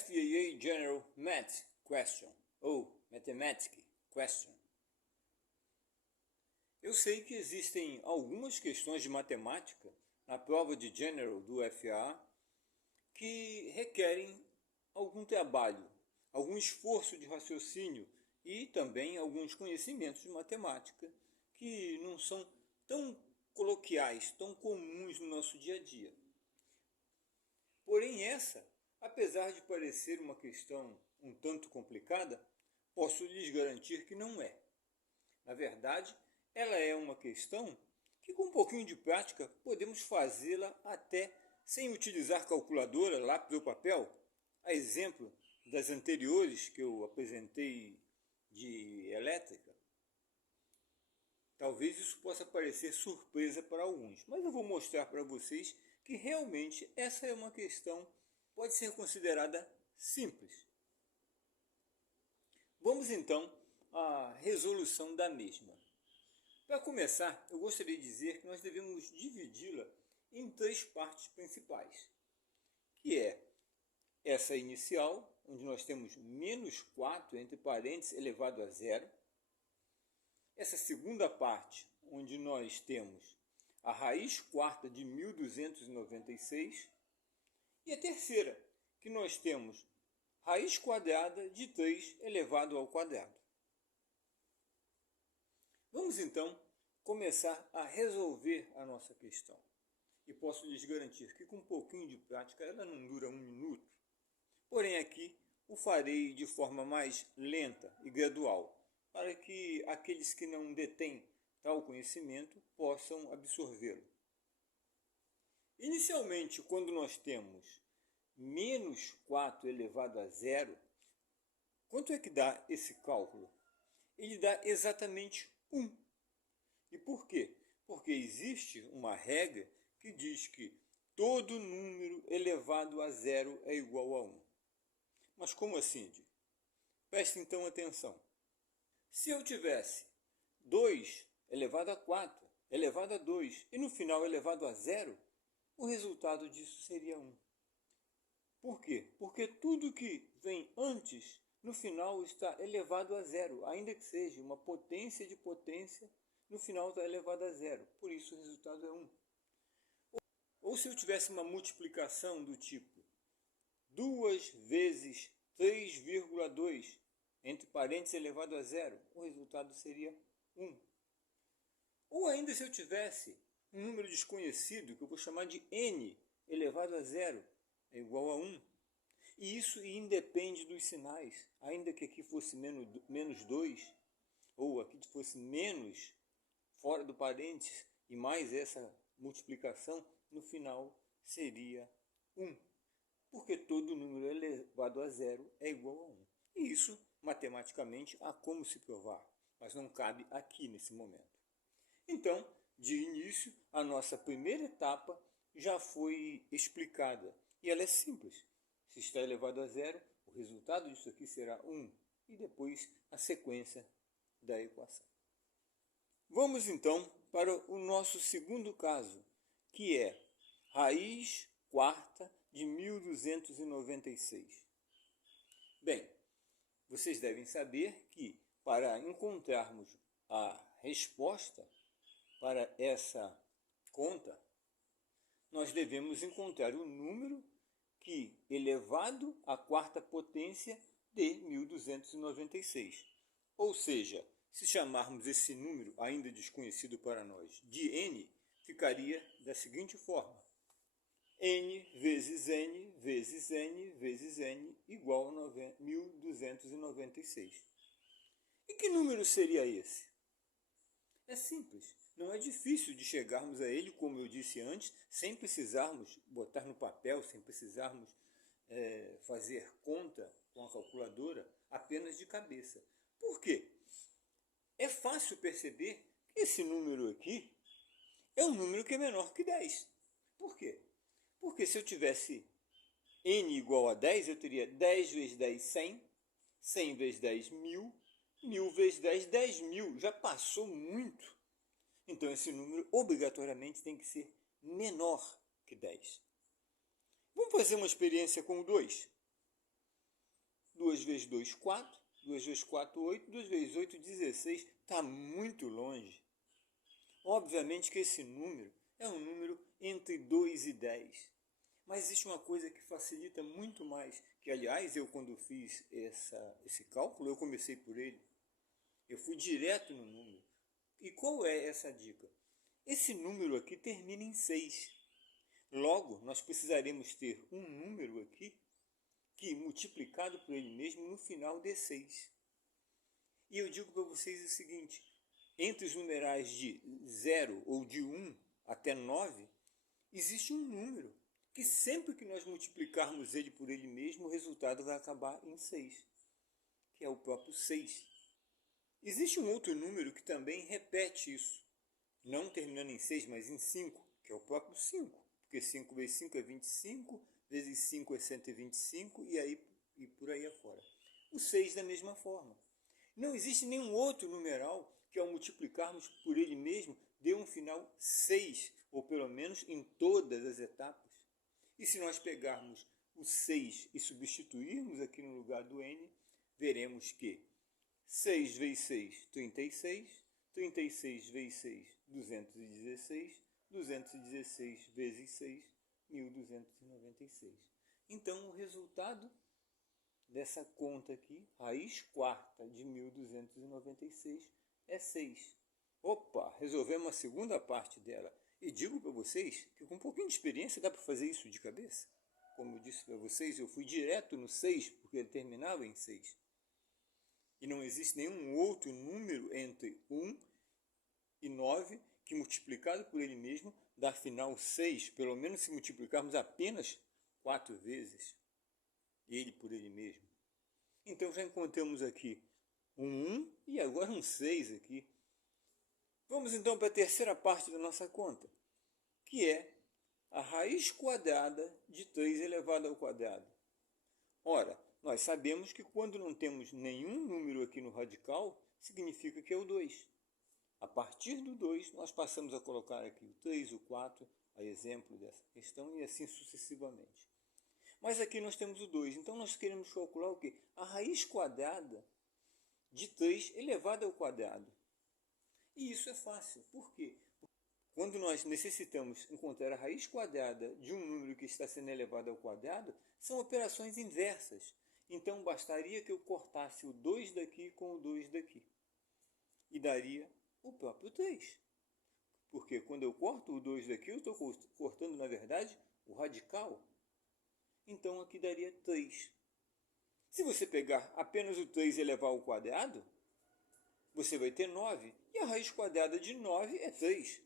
FAA General Math Question, ou Mathematic Question. Eu sei que existem algumas questões de matemática na prova de General do FAA que requerem algum trabalho, algum esforço de raciocínio e também alguns conhecimentos de matemática que não são tão coloquiais, tão comuns no nosso dia a dia. Porém essa, apesar de parecer uma questão um tanto complicada, posso lhes garantir que não é. Na verdade, ela é uma questão que com um pouquinho de prática podemos fazê-la até sem utilizar calculadora, lápis ou papel, a exemplo das anteriores que eu apresentei de elétrica. Talvez isso possa parecer surpresa para alguns, mas eu vou mostrar para vocês que realmente essa é uma questão pode ser considerada simples. Vamos então à resolução da mesma. Para começar, eu gostaria de dizer que nós devemos dividi-la em três partes principais, que é essa inicial, onde nós temos menos 4 entre parênteses elevado a zero. Essa segunda parte, onde nós temos a raiz quarta de 1296. E a terceira, que nós temos raiz quadrada de 3 elevado ao quadrado. Vamos então começar a resolver a nossa questão. E posso lhes garantir que com um pouquinho de prática ela não dura 1 minuto. Porém aqui o farei de forma mais lenta e gradual, para que aqueles que não detêm tal conhecimento possam absorvê-lo. Inicialmente, quando nós temos menos 4 elevado a zero, quanto é que dá esse cálculo? Ele dá exatamente 1. E por quê? Porque existe uma regra que diz que todo número elevado a zero é igual a 1. Mas como assim, Di? Preste então atenção. Se eu tivesse 2 elevado a 4, elevado a 2 e no final elevado a zero, o resultado disso seria 1. Por quê? Porque tudo que vem antes, no final está elevado a zero, ainda que seja uma potência de potência, no final está elevado a zero, por isso o resultado é 1. Ou se eu tivesse uma multiplicação do tipo 2 vezes 3,2, entre parênteses elevado a zero, o resultado seria 1. Ou ainda se eu tivesse um número desconhecido, que eu vou chamar de n elevado a zero, é igual a 1. E isso independe dos sinais, ainda que aqui fosse menos 2, ou aqui fosse menos fora do parênteses, e mais essa multiplicação, no final seria 1. Porque todo número elevado a zero é igual a 1. E isso, matematicamente, há como se provar, mas não cabe aqui nesse momento. Então, de início, a nossa primeira etapa já foi explicada. E ela é simples. Se está elevado a zero, o resultado disso aqui será 1. E depois a sequência da equação. Vamos então para o nosso segundo caso, que é raiz quarta de 1296. Bem, vocês devem saber que para encontrarmos a resposta para essa conta, nós devemos encontrar o número que elevado à quarta potência de 1296. Ou seja, se chamarmos esse número ainda desconhecido para nós de n, ficaria da seguinte forma: n vezes n vezes n vezes n igual a 1296. E que número seria esse? É simples, não é difícil de chegarmos a ele, como eu disse antes, sem precisarmos botar no papel, sem precisarmos fazer conta com a calculadora, apenas de cabeça. Por quê? É fácil perceber que esse número aqui é um número que é menor que 10. Por quê? Porque se eu tivesse n igual a 10, eu teria 10 vezes 10, 100, 100 vezes 10, 1000, 1000 vezes 10, 10.000. Já passou muito. Então esse número obrigatoriamente tem que ser menor que 10. Vamos fazer uma experiência com o 2. 2 vezes 2, 4. 2 vezes 4, 8. 2 vezes 8, 16. Está muito longe. Obviamente que esse número é um número entre 2 e 10. Mas existe uma coisa que facilita muito mais, que aliás eu quando fiz esse cálculo, eu comecei por ele. Eu fui direto no número. E qual é essa dica? Esse número aqui termina em 6. Logo, nós precisaremos ter um número aqui que multiplicado por ele mesmo no final dê 6. E eu digo para vocês o seguinte, entre os numerais de 0 ou de 1 até 9, existe um número que sempre que nós multiplicarmos ele por ele mesmo, o resultado vai acabar em 6, que é o próprio 6. Existe um outro número que também repete isso, não terminando em 6, mas em 5, que é o próprio 5, porque 5 vezes 5 é 25, vezes 5 é 125 e por aí afora. O 6 da mesma forma. Não existe nenhum outro numeral que ao multiplicarmos por ele mesmo dê um final 6, ou pelo menos em todas as etapas. E se nós pegarmos o 6 e substituirmos aqui no lugar do n, veremos que 6 vezes 6, 36, 36 vezes 6, 216, 216 vezes 6, 1296. Então, o resultado dessa conta aqui, raiz quarta de 1296, é 6. Opa, resolvemos a segunda parte dela. E digo para vocês que com um pouquinho de experiência dá para fazer isso de cabeça. Como eu disse para vocês, eu fui direto no 6, porque ele terminava em 6. E não existe nenhum outro número entre 1 e 9 que multiplicado por ele mesmo dá final 6, pelo menos se multiplicarmos apenas 4 vezes ele por ele mesmo. Então já encontramos aqui um 1 e agora um 6 aqui. Vamos então para a terceira parte da nossa conta, que é a raiz quadrada de 3 elevado ao quadrado. Ora, nós sabemos que quando não temos nenhum número aqui no radical, significa que é o 2. A partir do 2, nós passamos a colocar aqui o 3, o 4, a exemplo dessa questão, e assim sucessivamente. Mas aqui nós temos o 2, então nós queremos calcular o quê? A raiz quadrada de 3 elevado ao quadrado. E isso é fácil. Por quê? Quando nós necessitamos encontrar a raiz quadrada de um número que está sendo elevado ao quadrado, são operações inversas. Então, bastaria que eu cortasse o 2 daqui com o 2 daqui. E daria o próprio 3. Porque quando eu corto o 2 daqui, eu estou cortando, na verdade, o radical. Então, aqui daria 3. Se você pegar apenas o 3 e elevar ao quadrado, você vai ter 9. E a raiz quadrada de 9 é 3.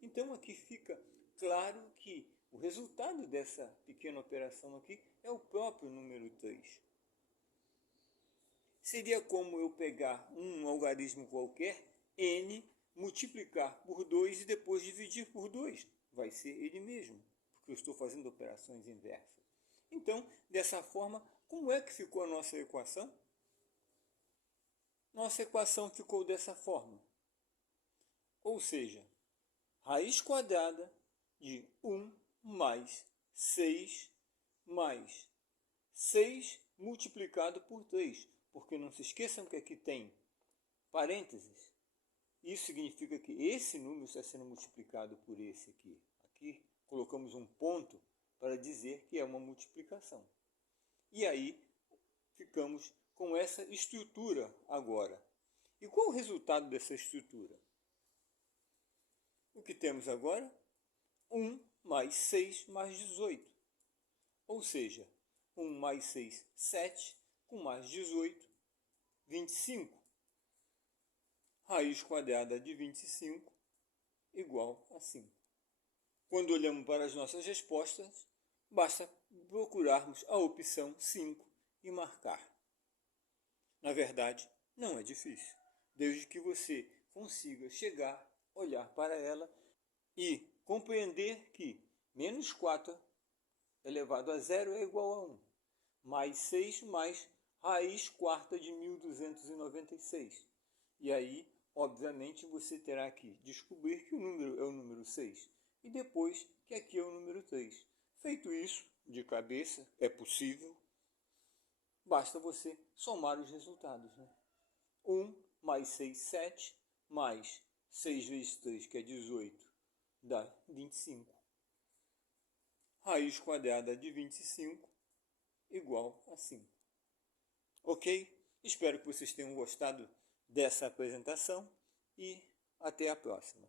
Então, aqui fica claro que o resultado dessa pequena operação aqui é o próprio número 3. Seria como eu pegar um algarismo qualquer, n, multiplicar por 2 e depois dividir por 2. Vai ser ele mesmo, porque eu estou fazendo operações inversas. Então, dessa forma, como é que ficou a nossa equação? Nossa equação ficou dessa forma. Ou seja, raiz quadrada de 1 mais 6 mais 6 multiplicado por 3. Porque não se esqueçam que aqui tem parênteses. Isso significa que esse número está sendo multiplicado por esse aqui. Aqui colocamos um ponto para dizer que é uma multiplicação. E aí ficamos com essa estrutura agora. E qual o resultado dessa estrutura? O que temos agora? 1 mais 6 mais 18. Ou seja, 1 mais 6, 7, com mais 18, 25. Raiz quadrada de 25 igual a 5. Quando olhamos para as nossas respostas, basta procurarmos a opção 5 e marcar. Na verdade, não é difícil, desde que você consiga chegar, olhar para ela e compreender que menos 4 elevado a 0 é igual a 1, mais 6 mais raiz quarta de 1296. E aí, obviamente, você terá que descobrir que o número é o número 6 e depois que aqui é o número 3. Feito isso, de cabeça, é possível, basta você somar os resultados, né? 1 mais 6, 7, mais 6 vezes 3, que é 18, dá 25. Raiz quadrada de 25 igual a 5. Ok? Espero que vocês tenham gostado dessa apresentação e até a próxima.